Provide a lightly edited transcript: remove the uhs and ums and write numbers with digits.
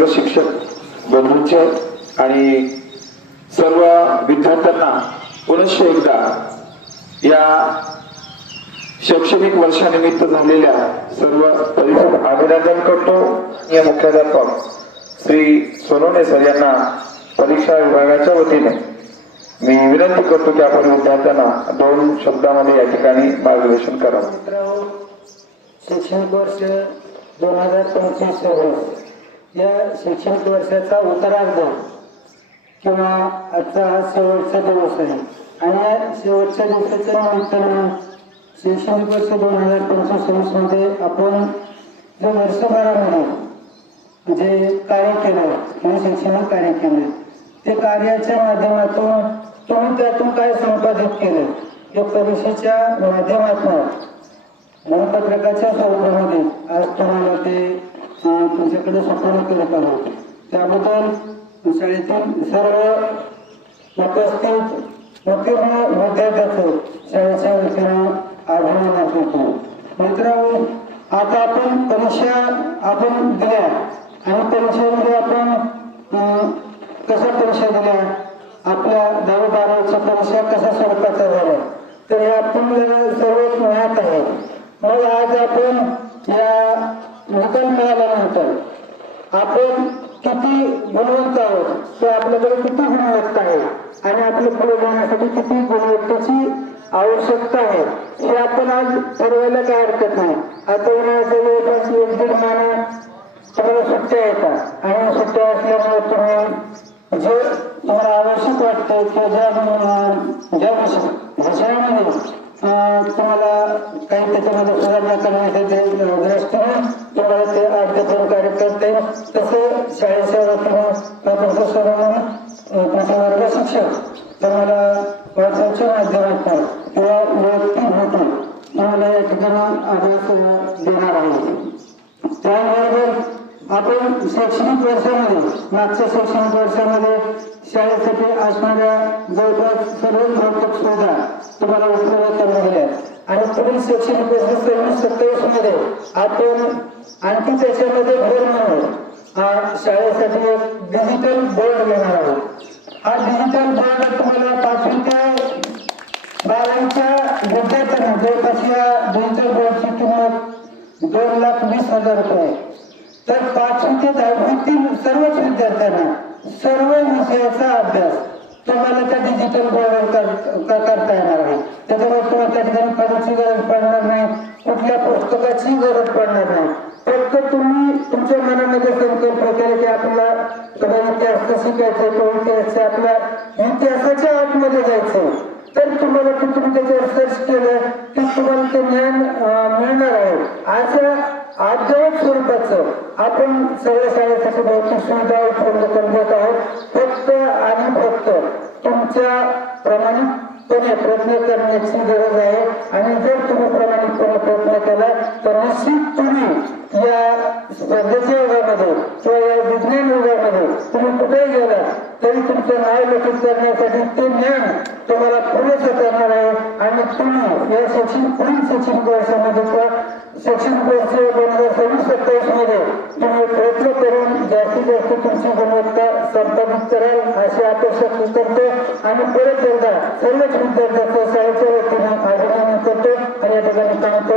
सर्व शिक्षक बंधूंचे आणि सर्व विद्यार्थ्यांना पुनश्च एकदा या शैक्षणिक वर्षानिमित्त झालेल्या सर्व परिषद अभिनंदन करतो। या मुख्याध्यापक श्री सोनवणे सर यांना परीक्षा विभागाच्या वतीने मी विनंती करतो की आपण विद्यार्थ्यांना 2 शब्दामध्ये या ठिकाणी मार्गदर्शन करावं। शैक्षणिक वर्ष 2025-26 या शैक्षणिक वर्षाचा उत्तरार्ध किंवा आजचा हा शेवटचा दिवस आहे आणि या शेवटच्या दिवसाच्या निमित्तानं शैक्षणिक वर्ष 2025-26 मध्ये आपण जे वर्षभरामध्ये जे कार्य केलं किंवा शैक्षणिक कार्य केलं ते कार्याच्या माध्यमातून तुम्ही त्यातून काय संपादित केलं या परीक्षेच्या माध्यमातून मनपत्रकाच्या स्वरूपामध्ये आज तुम्हाला ते तुमच्याकडे सुपूर्द करत आहोत। त्याबद्दल शाळेतील सर्व उपस्थित उत्तीर्ण विद्यार्थ्यांचं शाळेच्या वतीनं अभिनंदन करतो। मित्रांनो, आता आपण परीक्षा आपण दिल्या आणि परीक्षेमध्ये आपण कशा परीक्षा दिल्या, आपल्या 10-12च्या परीक्षा कशा स्वरूपाच्या झाल्या तर हे आपल्याला सर्व ज्ञात आहे। मग आज आपण या निकाल मिळाल्यानंतर आपण किती गुणवंत आहोत किंवा आपल्याकडे किती गुणवत्ता आहे आणि आपल्या पुढे जाण्यासाठी किती गुणवत्तेची आवश्यकता आहे हे आपण आज ठरवायला काय हरकत नाही। आता उन्हाळ्याच्या जवळपास 1-1.5 महिना तुम्हाला सुट्ट्या येतात आणि सुट्ट्या असल्यामुळे तुम्ही जे तुम्हाला आवश्यक वाटतं किंवा ज्या विषयामध्ये तुम्हाला काही त्याच्यामध्ये सुधारणा करण्यासाठी दृष्टीने तुम्हाला ते अध्यापन कार्य करते तसं शाळेच्या वतीनं तुमच्या वर्ग शिक्षक तुम्हाला वाचनाच्या माध्यमातून किंवा वैयक्तिक तुम्हाला या ठिकाणी अभ्यास देणार आहे। त्याबरोबर आपण शैक्षणिक वर्षामध्ये मागच्या शैक्षणिक वर्षामध्ये शाळेसाठी असणाऱ्या जवळपास सर्व भौतिक सुविधा तुम्हाला उपलब्ध करून दिल्या आणि पुढील शैक्षणिक वर्ष 26-27 मध्ये आपण आणखी त्याच्यामध्ये भर म्हणून शाळेसाठी एक डिजिटल बोर्ड घेणार आहोत। हा डिजिटल बोर्ड तुम्हाला 5वी ते 12वीच्या विद्यार्थ्यांना जवळपास या डिजिटल बोर्डची किंमत 2,20,000 रुपये तर 5वी ते 10वीतील सर्वच विद्यार्थ्यांना सर्व विषयाचा अभ्यास तुम्हाला त्या डिजिटल बोर्डवर करता येणार आहे। त्याच्यामुळे तुम्हाला त्या ठिकाणी फळीची गरज पडणार नाही, कुठल्या पुस्तकाची गरज पडणार नाही। फक्त तुम्ही तुमच्या मनामध्ये संकल्प केले की आपल्याला कदा इतिहास शिकायचा किंवा इतिहासच्या आपल्या इतिहासाच्या आतमध्ये जायचं तर तुम्हाला तुम्ही त्याच्यावर सर्च केलं की तुम्हाला ते ज्ञान मिळणार आहे। अशा अद्ययावत स्वरूपाचं आपण सगळ्या शाळेसाठी भौतिक सुविधा उपलब्ध करून देत आहोत। फक्त आणि फक्त तुमच्या प्रामाणिकपणे प्रयत्न करण्याची गरज आहे आणि जर तुम्ही प्रामाणिकपणे प्रयत्न केला तर निश्चित तुम्ही या स्पर्धेच्या युगामध्ये किंवा या विज्ञान युगामध्ये तुम्ही कुठेही गेला तरी तुमचं नाव लक्षित करण्यासाठी ते ज्ञान तुम्हाला पुरेसं करणार आहे आणि तुम्ही या पुढील शैक्षणिक वर्षामध्ये किंवा शैक्षणिक वर्ष 2026-27 मध्ये तुम्ही प्रयत्न करून जास्तीत जास्त तुमची गुणवत्ता संपादित कराल अशी अपेक्षा करतो आणि परत एकदा सर्वच विद्यार्थ्यांचं शाळेच्या वतीनं अभिनंदन करतो आणि या ठिकाणी सांगतो.